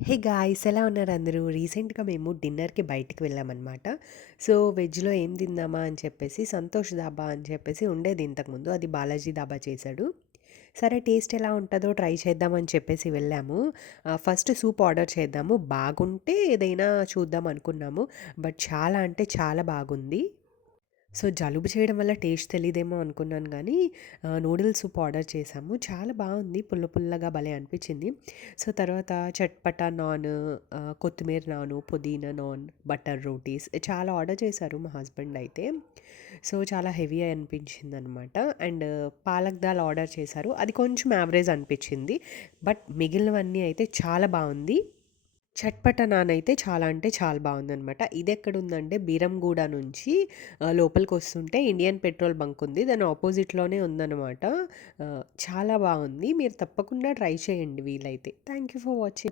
Hey guys ఎలా ఉన్నారు అందరూ? రీసెంట్‌గా మేము డిన్నర్‌కి బయటికి వెళ్ళామనమాట. సో, వెజ్‌లో ఏం తిందామా అని చెప్పేసి సంతోష్ ధాబా అని చెప్పేసి ఉండేది ఇంతకుముందు. అది బాలాజీ ధాబా చేశాడు. సరే టేస్ట్ ఎలా ఉంటదో ట్రై చేద్దాం అని చెప్పేసి వెళ్ళాము. ఫస్ట్ సూప్ ఆర్డర్ చేద్దాము. బాగుంటే ఏదైనా చూద్దాం అనుకున్నాము. బట్ చాలా అంటే చాలా బాగుంది. సో, జలుబు చేయడం వల్ల టేస్ట్ తెలీదేమో అనుకున్నాను గానీ, నూడిల్స్ సూప్ ఆర్డర్ చేశాము. చాలా బావుంది. పుల్ల పుల్లగా భలే అనిపిచ్చింది. సో, తర్వాత చట్పటా నాన్, కొత్తిమీర నాను, పుదీనా నాన్, బటర్ రోటీస్ చాలా ఆర్డర్ చేశారు మా హస్బెండ్ అయితే. సో, చాలా హెవీ అనిపించిందనమాట. అండ్ పాలక్ దాల్ ఆర్డర్ చేశారు. అది కొంచెం యావరేజ్ అనిపిచ్చింది. బట్ మిగిలినవన్నీ అయితే చాలా బావుంది. చట్పటా నాన్ అయితే చాలా అంటే చాలా బావుందనమాట. ఇదెక్కడుందంటే బీరంగూడ నుంచి లోపలికొస్తుంటే ఇండియన్ పెట్రోల్ బంక్ ఉంది. దాని అపోజిట్‌లోనే ఉందనమాట. చాలా బావుంది. మీరు తప్పకుండా ట్రై చేయండి వీలైతే. Thank you for watching.